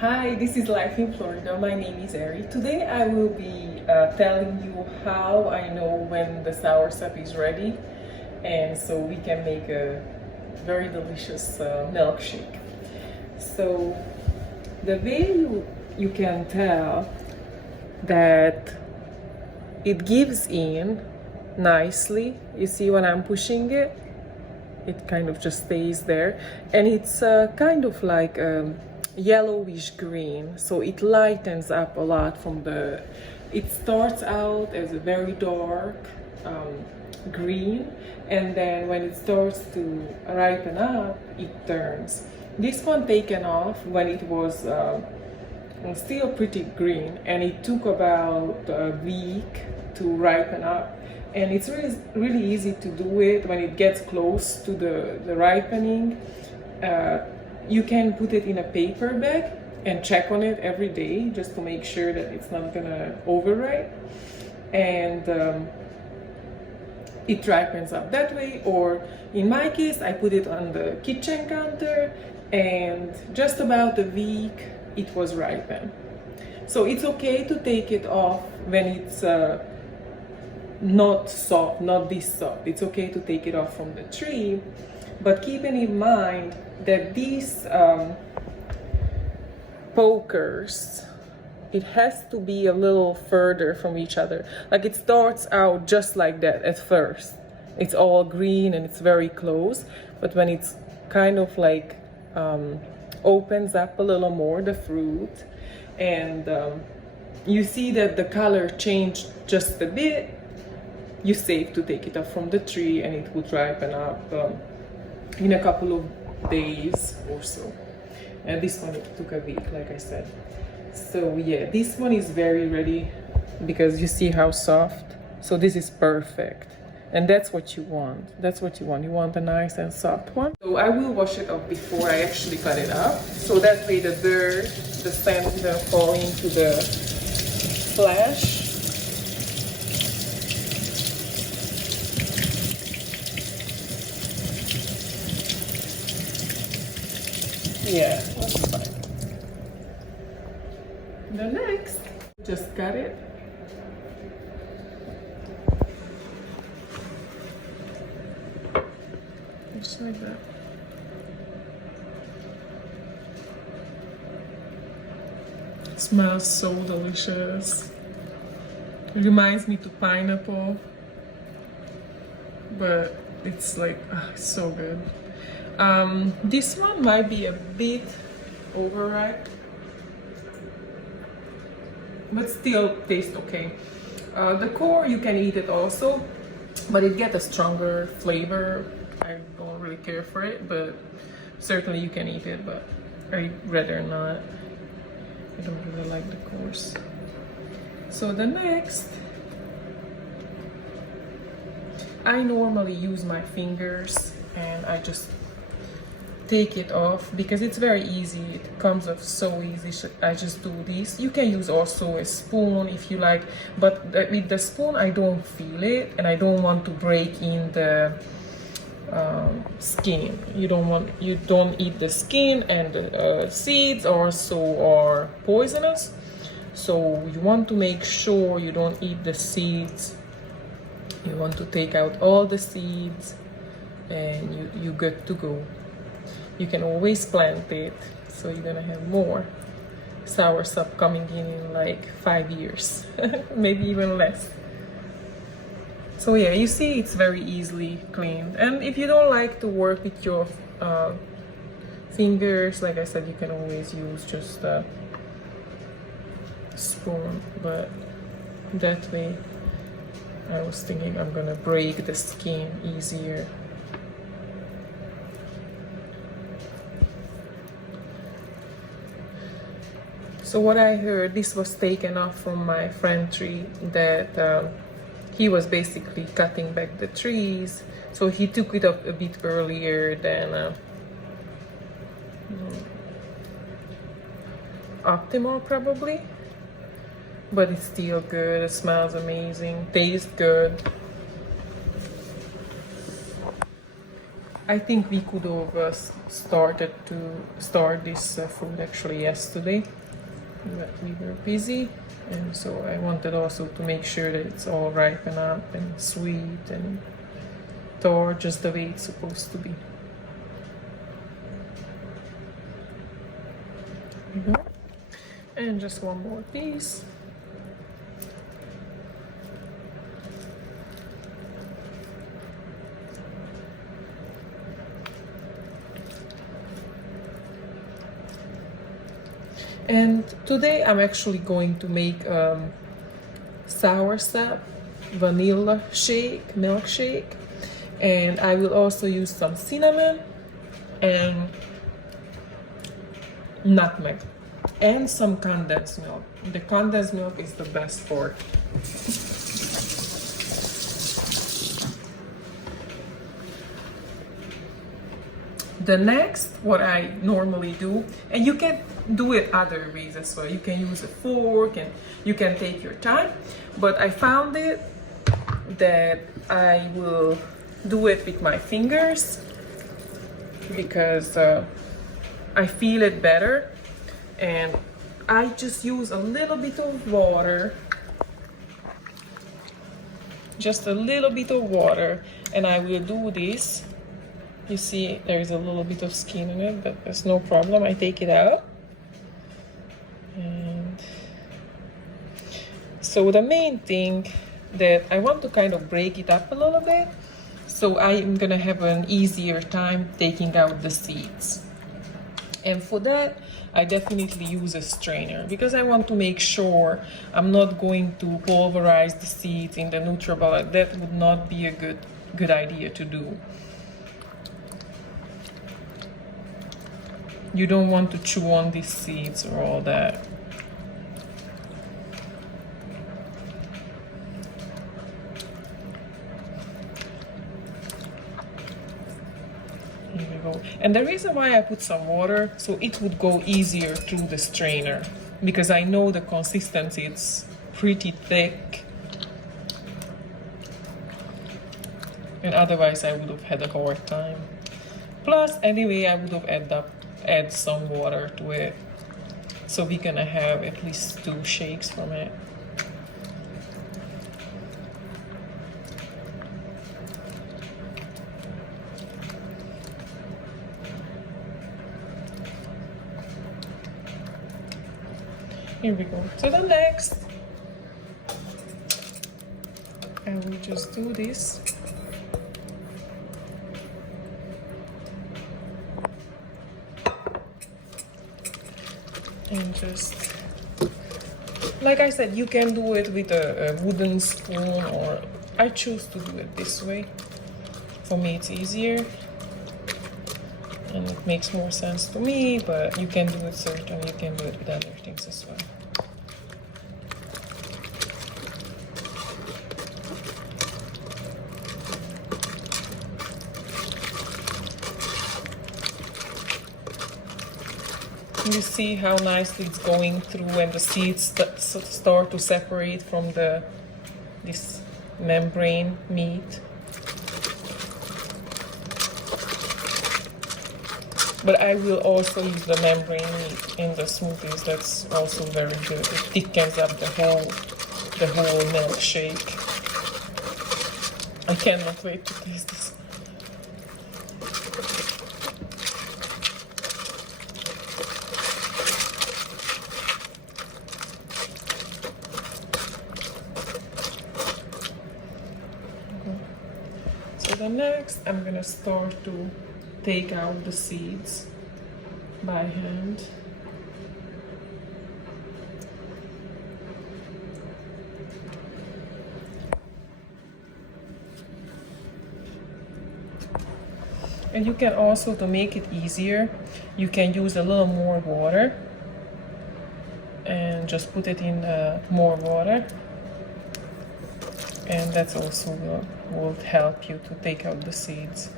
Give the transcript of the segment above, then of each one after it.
Hi, this is Life in Florida. My name is Ari. Today I will be telling you how I know when the soursop is ready, and so we can make a very delicious milkshake. So the way you can tell that it gives in nicely, you see when I'm pushing it, it kind of just stays there, and it's kind of like yellowish green, so it lightens up a lot from the it starts out as a very dark green, and then when it starts to ripen up it turns. This one taken off when it was still pretty green, and it took about a week to ripen up, and it's really easy to do it when it gets close to the ripening. You can put it in a paper bag and check on it every day just to make sure that it's not gonna overripe, and it ripens up that way. Or in my case, I put it on the kitchen counter, and just about a week it was ripened. So it's okay to take it off when it's not soft, not this soft. It's okay to take it off from the tree, but keeping in mind that these pokers, it has to be a little further from each other. Like it starts out just like that at first. It's all green and it's very close, but when it's kind of like opens up a little more, the fruit, and you see that the color changed just a bit, you safe to take it off from the tree, and it would ripen up in a couple of days or so. And this one, it took a week, like I said. So yeah, this one is very ready because you see how soft. So this is perfect, and that's what you want. That's what you want. You want a nice and soft one. So I will wash it off before I actually cut it up, so that way the dirt, the sand will fall into the flesh. Yeah, that's fine. The next, just cut it. Just like that. It smells so delicious. It reminds me to pineapple, but it's like so good. This one might be a bit overripe, but still tastes okay. The core, you can eat it also, but it gets a stronger flavor. I don't really care for it, but certainly you can eat it, but I'd rather not. I don't really like the cores. So the next, I normally use my fingers, and I just take it off because it's very easy. It comes off so easy. I just do this. You can use also a spoon if you like, but with the spoon I don't feel it, and I don't want to break in the skin. You don't eat the skin, and the seeds also are poisonous, so you want to make sure you don't eat the seeds. You want to take out all the seeds, and you're good to go. You can always plant it, so you're gonna have more soursop coming in like 5 years, maybe even less. So yeah, you see it's very easily cleaned. And if you don't like to work with your fingers, like I said, you can always use just a spoon, but that way I was thinking I'm gonna break the skin easier. So what I heard, this was taken off from my friend tree, that he was basically cutting back the trees, so he took it up a bit earlier than optimal probably, but it's still good. It smells amazing, tastes good. I think we could have started to start this fruit actually yesterday, but we were busy, and so I wanted also to make sure that it's all ripened up and sweet and tart just the way it's supposed to be. And just one more piece. And today I'm actually going to make Soursop Vanilla shake, milkshake, and I will also use some cinnamon and nutmeg and some condensed milk. The condensed milk is the best part. The next, what I normally do, and you can do it other ways as well. You can use a fork and you can take your time, but I found it that I will do it with my fingers because I feel it better, and I just use a little bit of water, just a little bit of water, and I will do this. You see there's a little bit of skin in it, but that's no problem. I take it out. And so the main thing that I want to kind of break it up a little bit, so I'm gonna have an easier time taking out the seeds. And for that, I definitely use a strainer because I want to make sure I'm not going to pulverize the seeds in the NutriBullet. That would not be a good idea to do. You don't want to chew on these seeds or all that. Here we go. And the reason why I put some water, so it would go easier through the strainer, because I know the consistency, it's pretty thick. And otherwise I would have had a hard time. Plus, anyway, I would have add some water to it, so we're gonna have at least 2 shakes from it. Here we go. So the next, I will just do this. And just, like I said, you can do it with a wooden spoon, or I choose to do it this way. For me, it's easier, and it makes more sense to me, but you can do it certainly, you can do it with other things as well. You see how nicely it's going through, and the seeds start to separate from this membrane meat. But I will also use the membrane meat in the smoothies. That's also very good. It thickens up the whole milkshake. I cannot wait to taste this. So next, I'm gonna start to take out the seeds by hand. And you can also, to make it easier, you can use a little more water and just put it in more water. And that's also will help you to take out the seeds.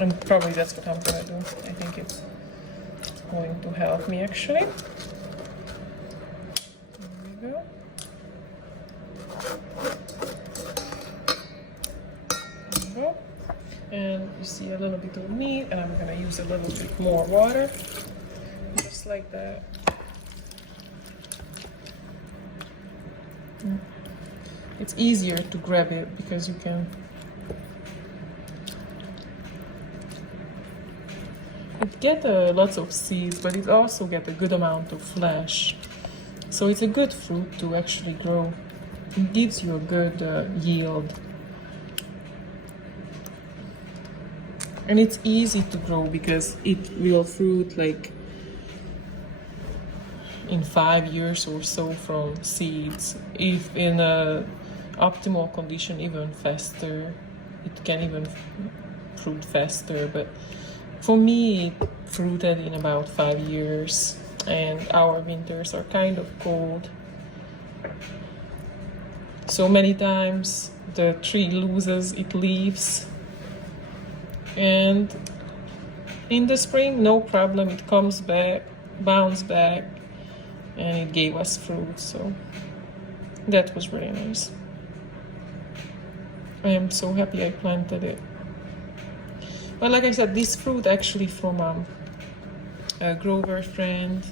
And probably that's what I'm gonna do. I think it's going to help me actually. There we go. And you see a little bit of meat, and I'm gonna use a little bit more water, just like that. It's easier to grab it because you can. It get lots of seeds, but it also get a good amount of flesh. So it's a good fruit to actually grow. It gives you a good yield. And it's easy to grow because it will fruit like in 5 years or so from seeds. If in a optimal condition, even faster. It can even fruit faster, but for me it fruited in about 5 years, and our winters are kind of cold. So many times the tree loses its leaves, and in the spring, no problem, it comes back, bounce back, and it gave us fruit. So that was really nice. I am so happy I planted it. But like I said, this fruit actually from a grower friend.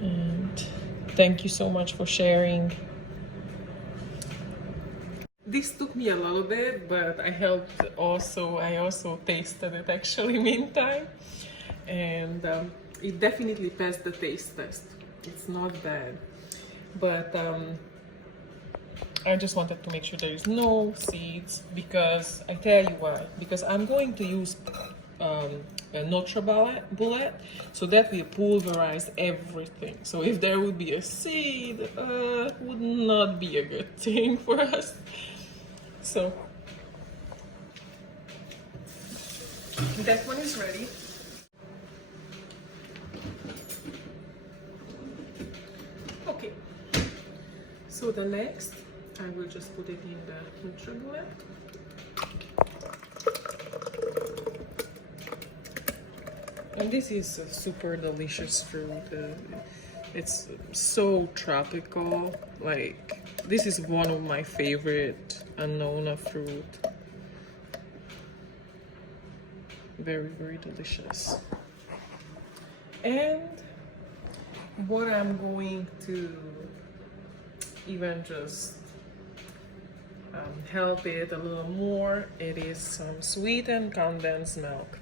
And thank you so much for sharing. This took me a little bit, but I also tasted it actually meantime. And it definitely passed the taste test. It's not bad. But I just wanted to make sure there is no seeds, because I tell you why. Because I'm going to use a NutriBullet, so that will pulverize everything. So if there would be a seed, would not be a good thing for us. So that one is ready. Okay. So the next, I will just put it in the NutriBullet. And this is a super delicious fruit. It's so tropical. Like, this is one of my favorite annona fruit. Very, very delicious. And what I'm going to even just help it a little more, it is some sweetened condensed milk.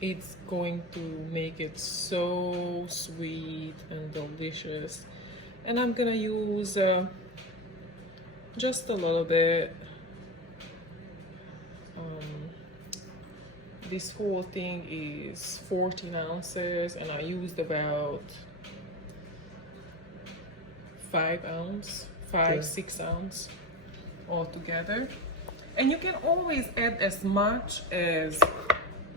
It's going to make it so sweet and delicious. And I'm gonna use just a little bit. This whole thing is 14 ounces, and I used about 6 ounce altogether. And you can always add as much as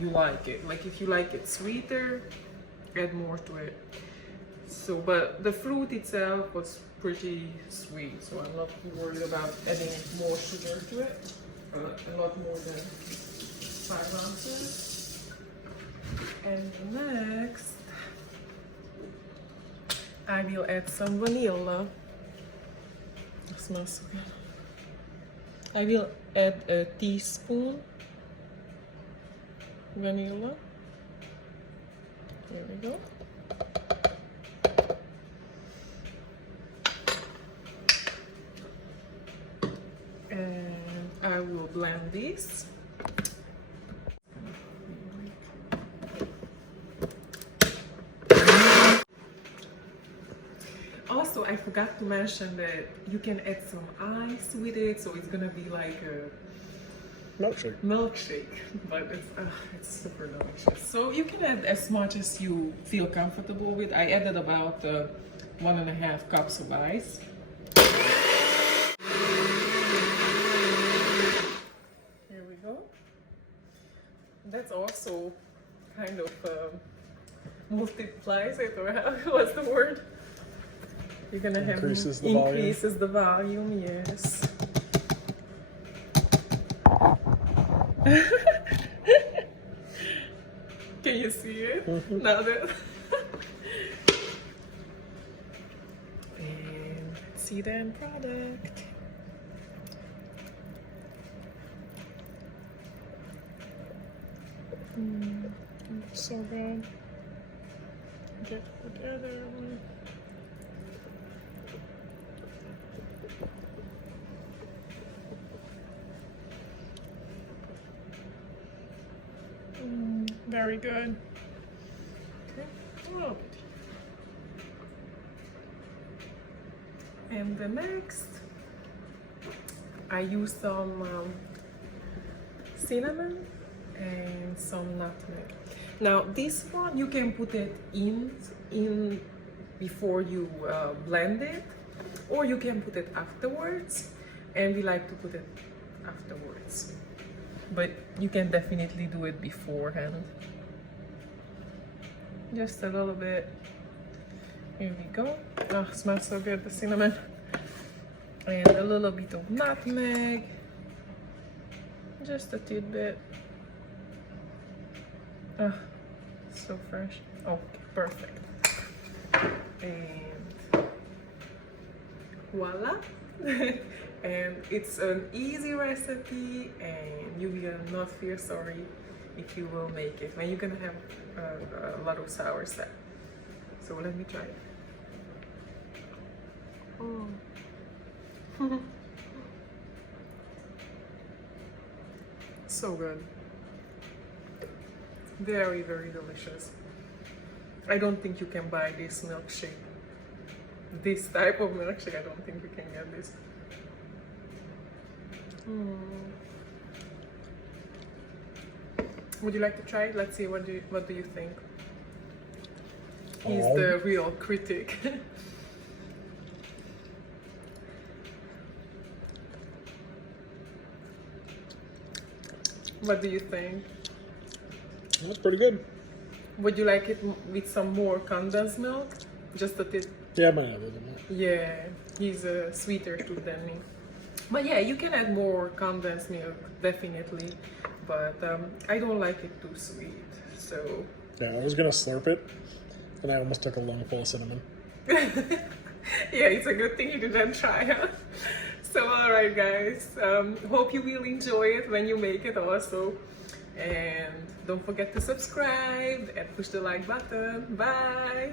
you like it. Like if you like it sweeter, add more to it. So, but the fruit itself was pretty sweet, so I'm not too worried about adding more sugar to it. A lot more than 5 ounces. And next, I will add some vanilla. It smells so good. I will add a teaspoon vanilla. Here we go. And I will blend this. Also, I forgot to mention that you can add some ice with it, so it's gonna be like a milkshake, but it's super delicious. So you can add as much as you feel comfortable with. I added about 1.5 cups of ice. Here we go. That's also kind of multiplies it, or what's the word? You're gonna have increases the volume, yes. Can you see it? Mm-hmm. Now that and see the end product. So good. Just put the other one. Very good. Okay, a little bit. And the next, I use some cinnamon and some nutmeg. Now this one you can put it in before you blend it, or you can put it afterwards, and we like to put it afterwards, but you can definitely do it beforehand. Just a little bit. Here we go. Oh, smells so good, the cinnamon. And a little bit of nutmeg. Just a tidbit. Ah, so fresh. Okay, perfect. And voila. And it's an easy recipe, and you will not feel sorry if you will make it when you're gonna have a lot of soursop. So let me try it. So good. Very, very delicious. I don't think you can buy this milkshake. This type of milkshake, I don't think you can get this. Would you like to try it? Let's see, what do you think? He's the real critic. What do you think? That's pretty good. Would you like it with some more condensed milk? Just a bit. Yeah, I might have it in there. Yeah, he's a sweeter tooth than me. But yeah, you can add more condensed milk, definitely. But I don't like it too sweet, so. Yeah, I was gonna slurp it, and I almost took a lungful of cinnamon. Yeah, it's a good thing you didn't try, huh? So alright guys, hope you will enjoy it when you make it also. And don't forget to subscribe and push the like button. Bye!